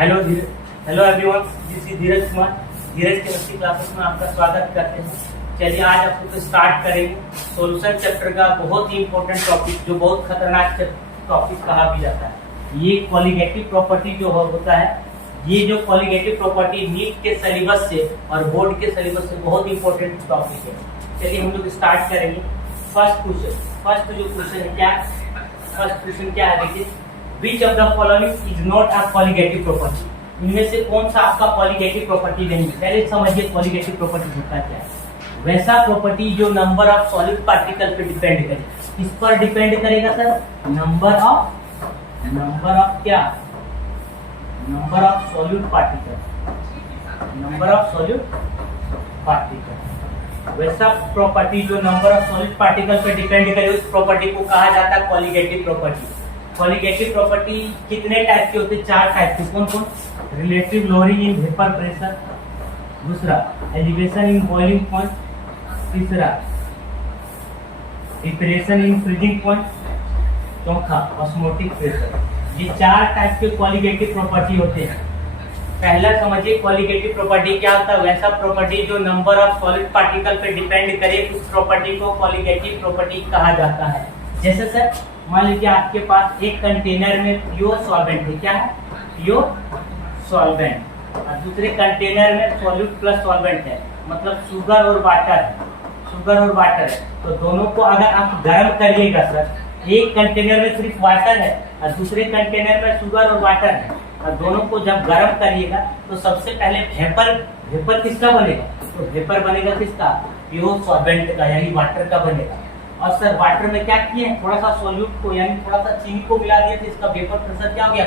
Hello hello everyone, this is Dheeraj Kumar. Dheeraj chemistry classes में आपका स्वागत करते हैं। चलिए आज आप लोग स्टार्ट करेंगे सॉल्यूशन चैप्टर का बहुत ही इंपॉर्टेंट टॉपिक, जो बहुत खतरनाक टॉपिक कहा भी जाता है। ये कॉलिगेटिव प्रॉपर्टी जो होता है, ये जो कॉलिगेटिव प्रॉपर्टी नीट के सिलेबस से और बोर्ड के सिलेबस से बहुत इंपॉर्टेंट टॉपिक है। चलिए हम लोग स्टार्ट करेंगे। फर्स्ट जो क्वेश्चन है फर्स्ट क्वेश्चन क्या है, देखिए, Which of the following is not a colligative property? इनमें से कौन सा आपका कॉलिगेटिव प्रॉपर्टी नहीं है? पहले समझिए कॉलिगेटिव प्रॉपर्टी होता क्या है। वैसा प्रॉपर्टी जो नंबर ऑफ सॉलिड पार्टिकल पे डिपेंड करे। किस पर डिपेंड करेगा सर? नंबर ऑफ क्या? Number of solid particle. वैसा प्रॉपर्टी जो नंबर ऑफ सॉलिड पार्टिकल पे डिपेंड करे, उस प्रॉपर्टी को कहा जाता है कॉलिगेटिव प्रॉपर्टी। कॉलिगेटिव प्रॉपर्टी कितने टाइप के होते हैं? 4 टाइप के। कौन कौन? Relative lowering in vapour pressure, दूसरा एलिवेशन इन बॉइलिंग पॉइंट, तीसरा डिप्रेशन इन फ्रीजिंग पॉइंट, चौथा ऑस्मोटिक प्रेशर। ये 4 टाइप के कॉलिगेटिव प्रॉपर्टी होते हैं। पहला समझिए कॉलिगेटिव प्रॉपर्टी क्या होता है। वैसा प्रॉपर्टी जो नंबर ऑफ सॉलिड पार्टिकल पे डिपेंड करे, उस प्रॉपर्टी को कॉलिगेटिव प्रॉपर्टी कहा जाता है। जैसे सर मान लीजिए आपके पास एक कंटेनर में प्योर सॉल्वेंट है। क्या है? Pure solvent. और दूसरे कंटेनर में सॉल्यूट प्लस सॉल्वेंट है, मतलब शुगर और वाटर है। तो दोनों को अगर आप गर्म करिएगा सर, एक कंटेनर में सिर्फ वाटर है और दूसरे कंटेनर में शुगर और वाटर है, और दोनों को जब गर्म करिएगा तो सबसे पहले वेपर किसका बनेगा? तो वेपर बनेगा किसका? प्योर सॉल्वेंट का, यानी वाटर का बनेगा। और सर वाटर में क्या किए हैं? थोड़ा सा सॉल्यूट को यानी थोड़ा सा चीनी को मिला दिया, तो इसका वेपर प्रेशर क्या हो गया?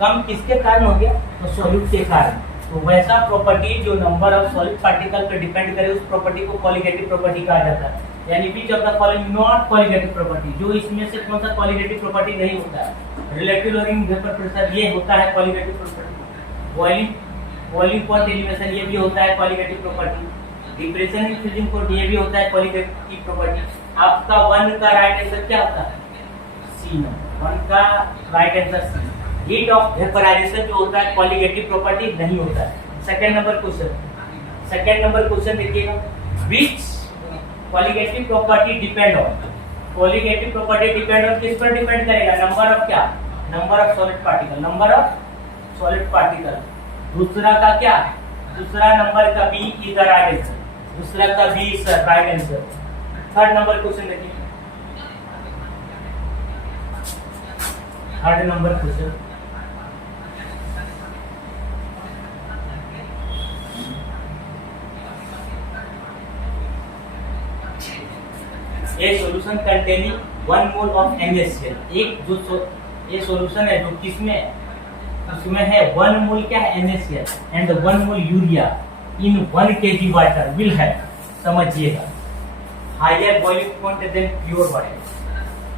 कम किसके कारण हो गया? तो सॉल्यूट के कारण। तो वैसा प्रॉपर्टी जो नंबर ऑफ सॉलिड पार्टिकल पे डिपेंड करे, उस प्रॉपर्टी को कॉलिगेटिव प्रॉपर्टी कहा जाता है। यानी which of the following not colligative property, जो इसमें से कौन सा कॉलिगेटिव प्रॉपर्टी नहीं होता है? रिलेटिव लोअरिंग वेपर प्रेशर, ये होता है colligative property. Boiling point elevation, ये भी होता है colligative property. Depression in freezing point, ये भी होता है कॉलिगेटिव प्रॉपर्टी। आपका 1 का राइट आंसर क्या होता है? सी नंबर 1 का right answer C. Heat of vaporisation जो होता है कॉलिगेटिव प्रॉपर्टी नहीं होता है। सेकंड नंबर क्वेश्चन देखिएगा, which colligative property depend on? Colligative property depend on किस पर डिपेंड करेगा? नंबर ऑफ क्या? Number of solid particle. दूसरा का क्या? दूसरा नंबर का B is the right answer. दूसरा का B is the right answer. Third number question देखिए। Third number question, a solution containing 1 mole of NaCl। एक जो ये सॉल्यूशन है जो किसमें है? उसमें है 1 मोल क्या है? NaCl and 1 mole urea in 1 kg water will है। समझिएगा, higher boiling point than pure water.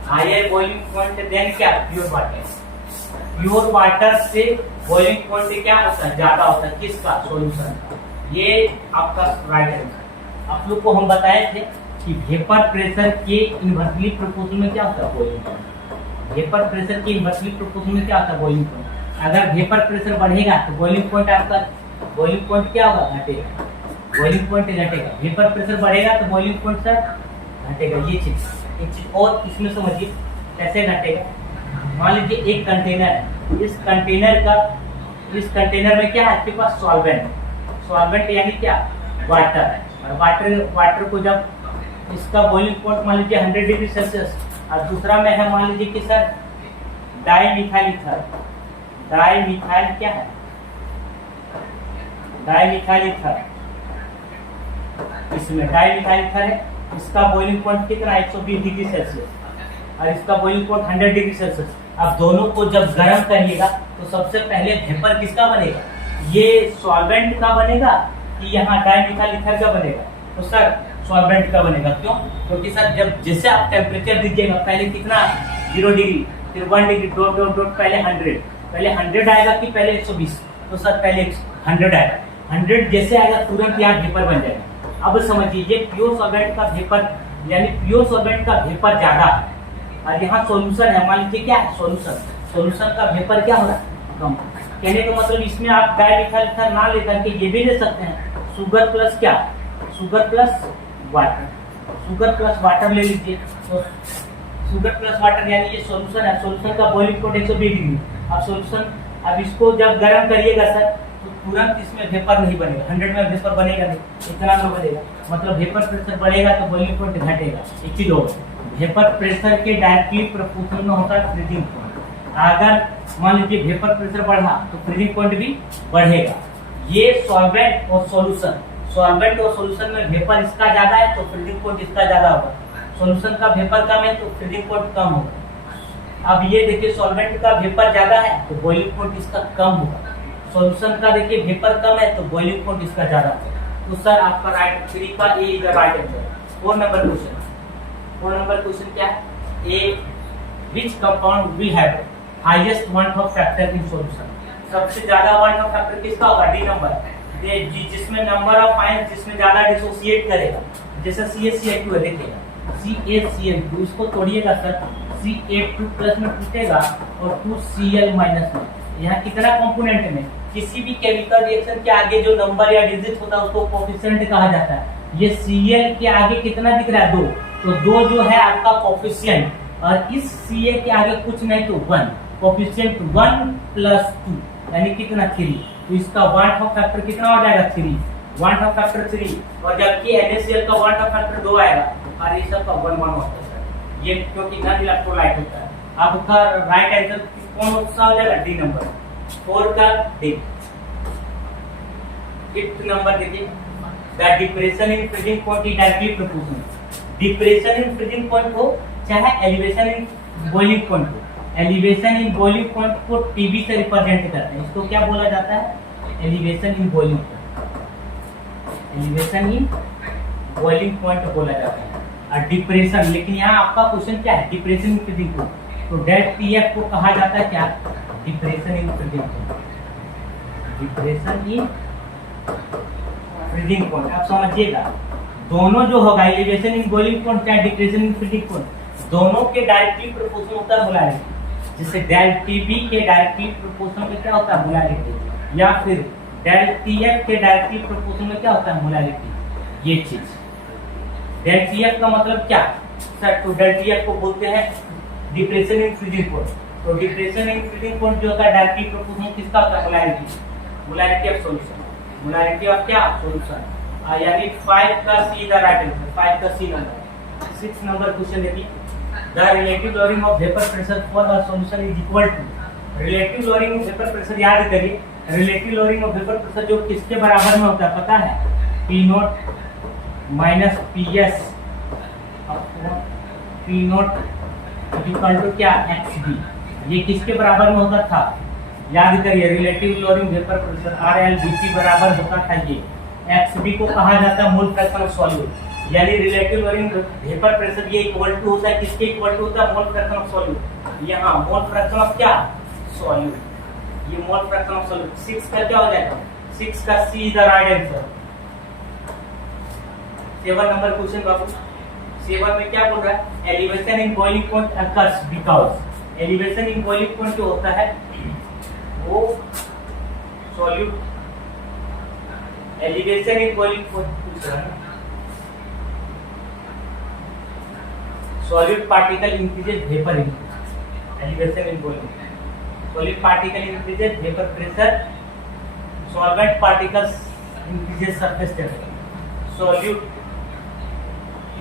Higher boiling point than क्या? Pure water. प्योर वाटर से बॉइलिंग पॉइंट क्या होता है? ज्यादा होता है। किसका? सॉल्यूशन का। ये आपका राइट आंसर। आप लोग को हम बताए थे कि वेपर प्रेशर के इनवर्सली प्रोपोर्शनल में क्या होता है? Boiling point. वेपर प्रेशर के इनवर्सली प्रोपोर्शनल में क्या होता है? Boiling point. अगर वेपर प्रेशर बढ़ेगा तो बॉइलिंग पॉइंट क्या होगा? घटेगा। बॉइलिंग पॉइंट घटेगा। वेपर प्रेशर बढ़ेगा तो बॉइलिंग पॉइंट सर घटेगा। ये चीज और इसमें समझिए कैसे घटेगा। मान लीजिए एक कंटेनर है, इस कंटेनर में क्या है? आपके पास सॉल्वेंट यानी क्या? वाटर है। और वाटर को जब इसका बॉइलिंग पॉइंट मान लीजिए 100 डिग्री सेल्सियस, और दूसरा में है मान लीजिए कि सर डाईमिथाइल क्या है? Dimethyl ether. इसमें डाईमिथाइल ईथर है, इसका बॉइलिंग पॉइंट कितना है? 120 डिग्री सेल्सियस, और इसका बॉइलिंग पॉइंट 100 डिग्री सेल्सियस। अब दोनों को जब गर्म करिएगा तो सबसे पहले वेपर किसका बनेगा? ये सॉल्वेंट का बनेगा कि यहाँ डाईमिथाइल ईथर का बनेगा? तो सर सॉल्वेंट का बनेगा। क्यों? क्योंकि सर जब जैसे आप टेम्परेचर दीजिएगा, पहले कितना? 0 डिग्री, फिर 1 डिग्री, डॉट पहले 100 आएगा कि पहले 120? तो सर पहले 100 आएगा। 100 जैसे आएगा तुरंत यहाँ वेपर बन जाएगा। अब समझिए प्योर सॉल्वेंट का वेपर, यानी प्योर सॉल्वेंट का वेपर ज्यादा है और यहाँ सॉल्यूशन है, मान लीजिए क्या है? सॉल्यूशन का वेपर क्या हो रहा है? कम। कहने का मतलब इसमें आप डाइमिथाइल ईथर ना लेकर के ये भी ले सकते हैं, शुगर प्लस क्या, sugar plus water, sugar plus water ले लीजिए। तो शुगर प्लस वाटर यानी ये सॉल्यूशन है, सॉल्यूशन का बॉइलिंग पॉइंट 120 डिग्री। अब सॉल्यूशन, अब इसको जब गर्म करिएगा सर तो तुरंत इसमें वेपर नहीं बनेगा, 100 में वेपर बनेगा नहीं, इतना में बनेगा, मतलब वेपर प्रेशर बढ़ेगा तो बॉइलिंग पॉइंट घटेगा। एक चीज और, वेपर प्रेशर के डायरेक्टली प्रोपोर्शनल में होता है फ्रीजिंग पॉइंट। अगर मान लीजिए वेपर प्रेशर बढ़ा तो फ्रीजिंग पॉइंट भी बढ़ेगा। ये सॉल्वेंट और सॉल्यूशन, सॉल्वेंट और सॉल्यूशन में वेपर इसका ज्यादा है तो फ्रीजिंग पॉइंट इसका ज्यादा होगा, सॉल्यूशन का वेपर कम है तो फ्रीजिंग पॉइंट कम होगा। अब ये देखिए सॉल्वेंट का वेपर ज्यादा है तो बॉइलिंग पॉइंट इसका कम होगा, सॉल्यूशन का देखिए वेपर कम है तो बॉइलिंग पॉइंट इसका ज्यादा होगा। तो सर आपका राइट 3 का A is the right answer. 4 number question, 4 number question क्या है, A which compound will have highest van't Hoff factor in solution, सबसे ज्यादा वन ऑफ फैक्टर किसका होगा, डी नंबर, जिसमें नंबर ऑफ आयन जिसमें ज्यादा डिसोसिएट करेगा, जैसे CaCl2 है, देखिएगा CaCl2, इसको तोड़िएगा सर, CH2 प्लस में टूटेगा और 2Cl माइनस में। यहाँ कितना कंपोनेंट में, किसी भी केमिकल रिएक्शन के आगे जो नंबर या डिजिट होता है उसको कोफिशिएंट कहा जाता है। ये Cl के आगे कितना दिख रहा है, 2, तो 2 जो है आपका कोफिशिएंट, और इस Ca के आगे कुछ नहीं तो 1, कोफिशिएंट 1 प्लस 2 यानी कितना 3, तो इसका वन ऑफ फैक्टर कितना हो जाएगा 3, वन ऑफ फैक्टर 3, और जबकि NaCl का वन ऑफ फैक्टर 2 आएगा और ये सब का 1 1 होता है सर, ये क्योंकि नॉन इलेक्ट्रोलाइट होता है। आपका राइट आंसर कौन सा हो जाएगा, डी नंबर, 4 का डी। 5th नंबर देखिए, the depression in freezing point is directly proportional. Depression in freezing point हो चाहे एलिवेशन इन बॉइलिंग पॉइंट हो, एलिवेशन इन बॉइलिंग पॉइंट को टीबी से रिप्रेजेंट करते हैं, इसको क्या बोला जाता है, elevation in boiling point, elevation in boiling point बोला जाता है। और डिप्रेशन, लेकिन यहाँ आपका क्वेश्चन क्या है, डिप्रेशन इन फ्रीजिंग पॉइंट, तो डेट पीएफ को कहा जाता है क्या, depression in freezing point, depression in freezing point. आप समझिएगा दोनों जो होगा एलिवेशन इन बॉइलिंग पॉइंट क्या डिप्रेशन इन फ्रीजिंग पॉइंट, दोनों के डायरेक्टली प्रोपोर्शनल होता है मोलारिटी, जैसे डेल टीबी के डायरेक्टली प्रोपोर्शनल में क्या होता है मोलारिटी, या फिर डेल टीएफ के डायरेक्टली प्रोपोर्शनल में क्या होता है मोलारिटी। ये चीज डेल टीएफ का मतलब क्या सर, तो डेल टीएफ को बोलते हैं डिप्रेशन इन फ्रीजिंग पॉइंट, तो डिप्रेशन इन फ्रीजिंग पॉइंट जो होता है डायरेक्टली प्रोपोर्शनल किसका होता है, molarity, molarity of solution, molarity of क्या सॉल्यूशन, यानी 5 का सी द राइट आंसर, 5 का सी नंबर। 6 नंबर क्वेश्चन देखिए, the relative lowering of vapour pressure for a solution is equal to, relative lowering of vapour pressure याद करिए, relative lowering of vapour pressure जो किसके बराबर में होता है पता है, P0 minus PS, P0 equal to क्या, XB, ये किसके बराबर में होता था, याद करिए relative lowering vapour pressure RLVP बराबर होता था ये, XB को कहा जाता है मोल फ्रैक्शन ऑफ सॉल्यूट, यानी रिलेटिव लॉरिंग वेपर प्रेशर ये इक्वल टू होता है किसके इक्वल टू होता है, मोल फ्रैक्शन ऑफ सॉल्यूट, यहाँ मोल फ्रैक्शन ऑफ क्या सॉल्यूट, ये मोल फ्रैक्शन ऑफ सॉल्यूट। 6 का क्या हो जाएगा, 6 का C the right answer. 7 number question बाबू, 7 में क्या बोल रहा है, elevation in boiling point occurs because, elevation in boiling point जो होता है वो solute, elevation in boiling point पूछ रहा है, solid particle increases vapour increase, elevation in boiling, solid particle increases vapour pressure, solvent particles increases surface temperature, solute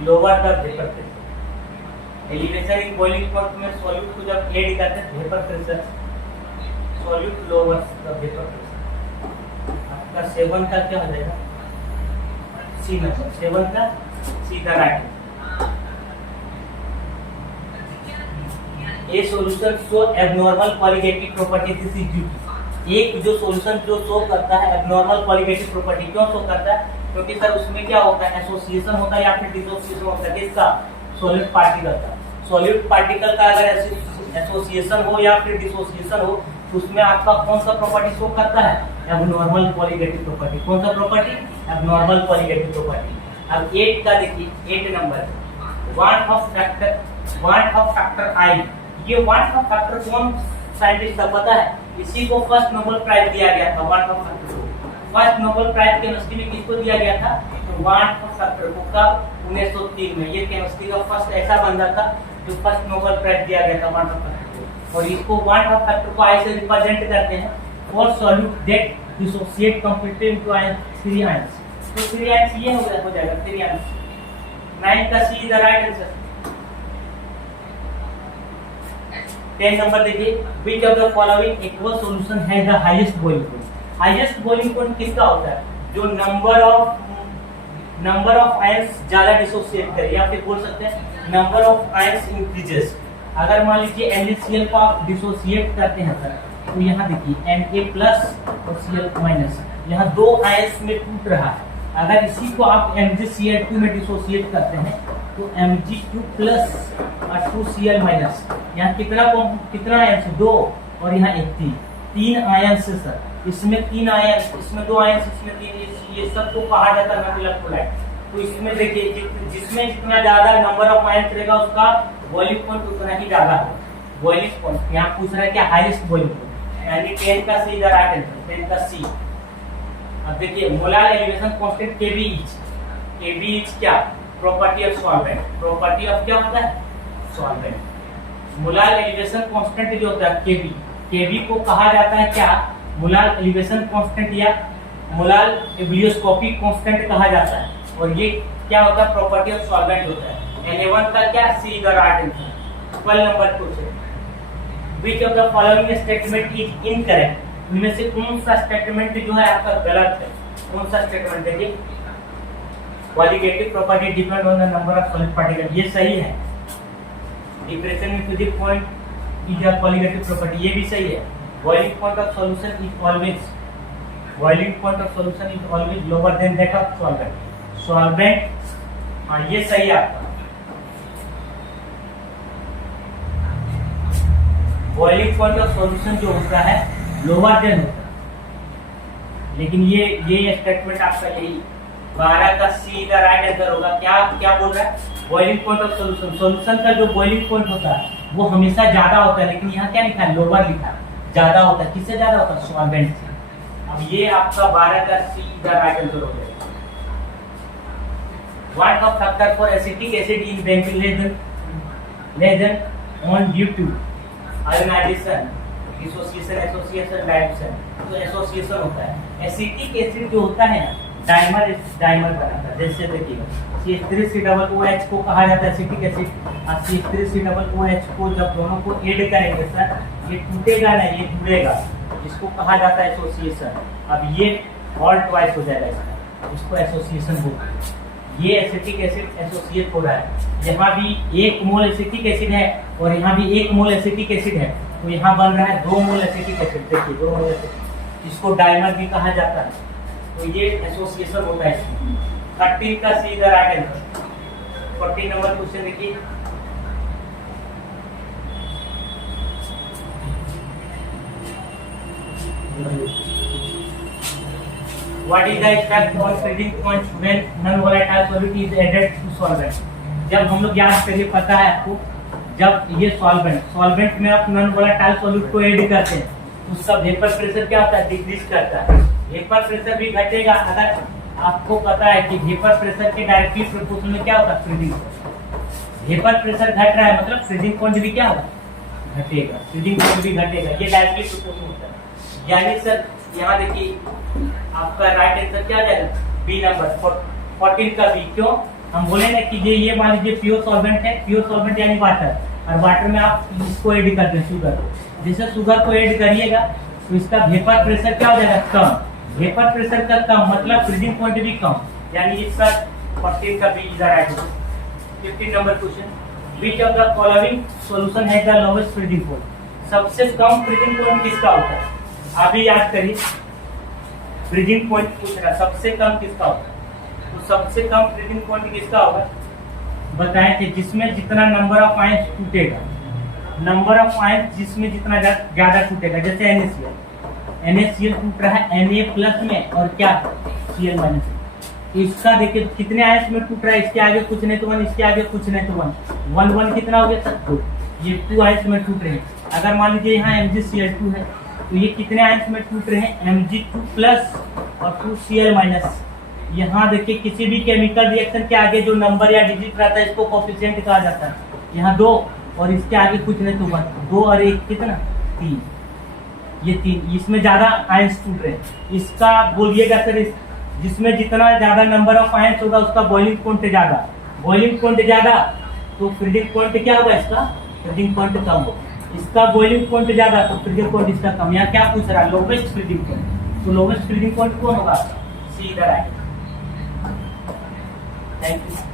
lower the vapour pressure, elevation in boiling point में solute को जब add करते हैं vapour pressure, solute lower the vapour pressure. आपका 7 का क्या हो जाएगा, सी नंबर, 7 का सीधा right. A solution show abnormal qualitative property, this is duty। एक जो सॉल्यूशन जो शो करता है एब्नॉर्मल क्वालिटेटिव प्रॉपर्टी, क्यों शो करता है, क्योंकि सर उसमें क्या होता है एसोसिएशन होता है या फिर डिसोसिएशन होता है, किसका, सॉलिड पार्टिकल का, सॉलिड पार्टिकल का अगर एसोसिएशन हो या फिर डिसोसिएशन हो तो उसमें आपका कौन सा प्रॉपर्टी शो करता है, एब्नॉर्मल क्वालिटेटिव प्रॉपर्टी। कौन सा प्रॉपर्टी, एब्नॉर्मल क्वालिटेटिव प्रॉपर्टी। अब 8 का देखिए, 8 number, one Hoff factor I, ये वन ऑफ फैक्टर कौन साइंटिस्ट का पता है, इसी को फर्स्ट नोबेल प्राइज दिया गया था वार्नफ फैक्टर को। फर्स्ट नोबेल प्राइज केमिस्ट्री में किसको दिया गया था? तो वार्नफ फैक्टर को। कब? 1903 में। ये केमिस्ट्री का फर्स्ट ऐसा बंदा था जो फर्स्ट नोबेल प्राइज दिया गया था वार्नफ फैक्टर को। और इसको वार्नफ फैक्टर को आई से रिप्रेजेंट करते हैं for solute that dissociate completely into ions, 3 ions. तो 3 आयंस ये हो जाएगा 3 आयंस। 9 का C is the right answer. 10 number देखिए, which of the following aqueous solution has the highest boiling point? Highest boiling point किसका होता है? जो नंबर ऑफ आयंस ज्यादा डिसोसिएट करे, या फिर बोल सकते हैं नंबर ऑफ आयंस इंक्रीजेस। अगर मान लीजिए NaCl को आप डिसोसिएट करते हैं सर, तो यहाँ देखिए Na प्लस और Cl माइनस, यहाँ 2 आयंस में टूट रहा है। अगर इसी को आप MgCl2 में डिसोसिएट करते हैं तो Mg2 प्लस और 2Cl माइनस, यहाँ कितना आयंस? 2 और यहाँ 1 3 आयंस है सर। इसमें 3 आयंस, इसमें 2 आयंस, इसमें 3, ये सब को कहा जाता है नॉन इलेक्ट्रोलाइट। तो इसमें देखिए जिसमें जितना ज्यादा नंबर ऑफ आयंस रहेगा उसका बॉइलिंग पॉइंट उतना ही ज्यादा है। बॉइलिंग पॉइंट यहाँ पूछ रहा है क्या? हाईएस्ट बॉइलिंग पॉइंट, यानी 10 का C is the right answer, 10 का सी। अब देखिए molar elevation constant Kb each. Kb each क्या? Property of solvent. Property of क्या होता है? सॉल्वेंट। मोलार एलिवेशन कांस्टेंट जो होता है Kb को कहा जाता है क्या? मोलार एलिवेशन कांस्टेंट या मोलार एब्लियोस्कोपिक कांस्टेंट कहा जाता है। और ये क्या होता है? प्रॉपर्टी ऑफ सॉल्वेंट होता है। Na1 का क्या? C is the right answer. 12 number question, which of the following statement is incorrect? इनमें से कौन सा स्टेटमेंट जो है आपका गलत है? कौन सा स्टेटमेंट? देखिए qualitative property depend on the number of solid particle, ये सही है। Depression in physic point is a qualitative property, ये भी सही है। Boiling point of solution is always lower than that of solvent. हाँ ये सही है आपका। बॉइलिंग पॉइंट ऑफ सॉल्यूशन जो होता है लोअर देन होता है, लेकिन ये स्टेटमेंट आपका यही 12 का सी का राइट आंसर होगा। क्या बोल रहा है? बॉइलिंग पॉइंट ऑफ सॉल्यूशन का जो बॉइलिंग पॉइंट होता है वो हमेशा ज्यादा होता है, लेकिन यहाँ क्या लिखा है? लोअर लिखा है। ज्यादा होता है, किससे ज्यादा होता है? सॉल्वेंट से। अब ये आपका 12 का सी का राइट आंसर हो जाएगा। What of factor for acetic acid in ventilation on due to ionisation, dissociation, association, dilution. तो एसोसिएशन होता है। एसिटिक एसिड जो होता है डाइमर बनाता है। जैसे देखिए CH3COOH को कहा जाता है एसिटिक एसिड, और CH3COOH को जब दोनों को ऐड करेंगे सर, ये टूटेगा नहीं, ये जुड़ेगा, इसको कहा जाता है एसोसिएशन। अब ये ऑल ट्वाइस हो जाएगा इसको एसोसिएशन बोलते हैं। ये एसिटिक एसिड एसोसिएट हो रहा है। यहाँ भी 1 मोल एसिटिक एसिड है और यहाँ भी 1 मोल एसिटिक एसिड है, तो यहाँ बन रहा है 2 मोल एसिटिक एसिड। देखिए 2 मोल एसिड, इसको डाइमर भी कहा जाता है। तो ये एसोसिएशन होता है। 13 का सी इधर आ गया। 14 नंबर क्वेश्चन देखिए, What is the effect on freezing point when non-volatile solid is added to solvent? जब हम लोग याद करिए, पता है आपको, जब ये सॉल्वेंट में आप नॉन वोलेटाइल सॉल्यूट को ऐड करते हैं तो उसका वेपर प्रेशर क्या होता है? डिक्रीज करता है। वेपर प्रेशर भी घटेगा। अगर आपको पता है कि वेपर प्रेशर के डायरेक्टली प्रोपोर्शनल क्या होता है? फ्रीजिंग। वेपर प्रेशर घट रहा है मतलब फ्रीजिंग पॉइंट भी क्या होगा? घटेगा। फ्रीजिंग पॉइंट भी घटेगा। ये डायरेक्टली प्रोपोर्शनल होता है। यानी सर यहाँ देखिए आपका राइट आंसर क्या आ जाएगा? बी नंबर 14 का बी। क्यों? हम बोले ना कि ये मान लीजिए प्योर सॉल्वेंट है। प्योर सॉल्वेंट यानी वाटर, और वाटर में आप इसको ऐड करते हैं शुगर। जैसे शुगर को ऐड करिएगा तो इसका वेपर प्रेशर क्या हो जाएगा? कम। वेपर प्रेशर का कम मतलब फ्रीजिंग पॉइंट भी कम, यानी इसका 14 का B is the right answer. 15 number question, which of the following solution has the lowest freezing point? सबसे कम फ्रीजिंग पॉइंट किसका होता है? अभी याद करिए, फ्रीजिंग पॉइंट पूछ रहा है, सबसे कम किसका होता है? तो सबसे कम फ्रीजिंग पॉइंट किसका होगा? बताएं कि जिसमें जितना नंबर ऑफ आयंस टूटेगा, नंबर ऑफ आयंस जिसमें जितना ज्यादा टूटेगा। जैसे NaCl टूट रहा है Na प्लस में और क्या Cl माइनस में। इसका देखिए कितने आयंस में टूट रहा है? इसके आगे कुछ नहीं तो 1, इसके आगे कुछ नहीं तो 1 1 1 कितना हो गया सर? 2। ये 2 आयंस में टूट रहे हैं। अगर मान लीजिए यहाँ MgCl2 है तो ये कितने आयंस में टूट रहे हैं, Mg2 प्लस और 2Cl माइनस। यहाँ देखिए किसी भी केमिकल रिएक्शन के आगे जो नंबर या डिजिट रहता है इसको कोफिशिएंट कहा जाता है। यहाँ 2 और इसके आगे कुछ नहीं तो 1, 2 और 1 कितना 3, ये 3, इसमें ज्यादा आयंस टूट रहे हैं। इसका बोलिएगा सर, जिसमें जितना ज्यादा नंबर ऑफ आयंस होगा उसका बॉइलिंग पॉइंट ज्यादा, बॉइलिंग पॉइंट ज्यादा तो फ्रीजिंग पॉइंट क्या होगा, इसका फ्रीजिंग पॉइंट कम होगा। इसका बॉइलिंग पॉइंट ज्यादा तो फ्रीजिंग पॉइंट इसका कम। यहाँ क्या पूछ रहा है, लोवेस्ट फ्रीजिंग पॉइंट, तो लोवेस्ट फ्रीजिंग पॉइंट कौन होगा, सी इधर आएगा। Thank you.